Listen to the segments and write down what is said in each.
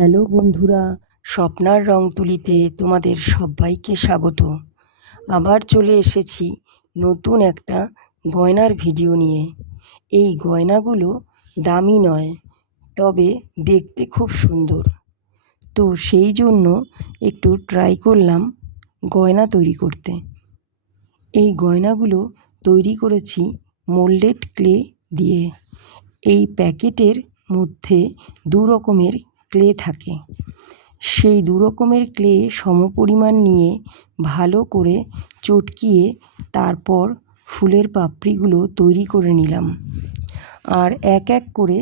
Hello বন্ধুরা, স্বপ্নার রং তুলিতে তোমাদের সবাইকে স্বাগত। আবার চলে এসেছি নতুন একটা গয়নার ভিডিও নিয়ে। এই গয়নাগুলো দামি নয়, তবে দেখতে খুব সুন্দর। তো সেই জন্য একটু ট্রাই করলাম গয়না তৈরি করতে। এই গয়নাগুলো তৈরি করেছি মোল্ডেড ক্লে দিয়ে। এই প্যাকেটের মধ্যে দু রকমের ক্লে থাকে। সেই দু রকমের ক্লে সমপরিমাণ নিয়ে ভালো করে চটকিয়ে তারপর ফুলের পাপড়িগুলো তৈরি করে নিলাম। আর এক এক করে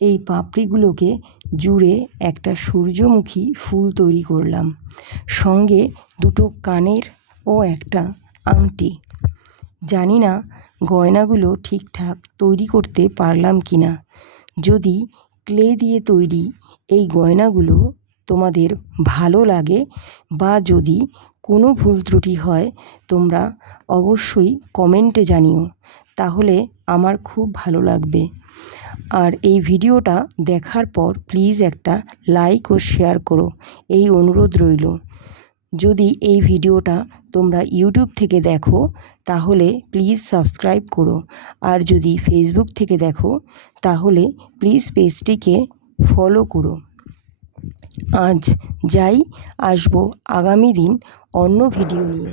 এই পাপড়িগুলোকে জুড়ে একটা সূর্যমুখী ফুল তৈরি করলাম, সঙ্গে দুটো কানের ও একটা আংটি। জানি না গয়নাগুলো ঠিকঠাক তৈরি করতে পারলাম কি না। যদি ক্লে দিয়ে তৈরি এই গয়নাগুলো তোমাদের ভালো লাগে বা যদি কোনো ভুল ত্রুটি হয়, তোমরা অবশ্যই কমেন্টে জানিও, তাহলে আমার খুব ভালো লাগবে। আর এই ভিডিওটা দেখার পর প্লিজ একটা লাইক ও শেয়ার করো, এই অনুরোধ রইল। যদি এই ভিডিওটা তোমরা ইউটিউব থেকে দেখো তাহলে প্লিজ সাবস্ক্রাইব করো, আর যদি ফেসবুক থেকে দেখো তাহলে প্লিজ পেজটিকে ফলো করো। আজ যাই, আসবো আগামী দিন অন্য ভিডিও নিয়ে।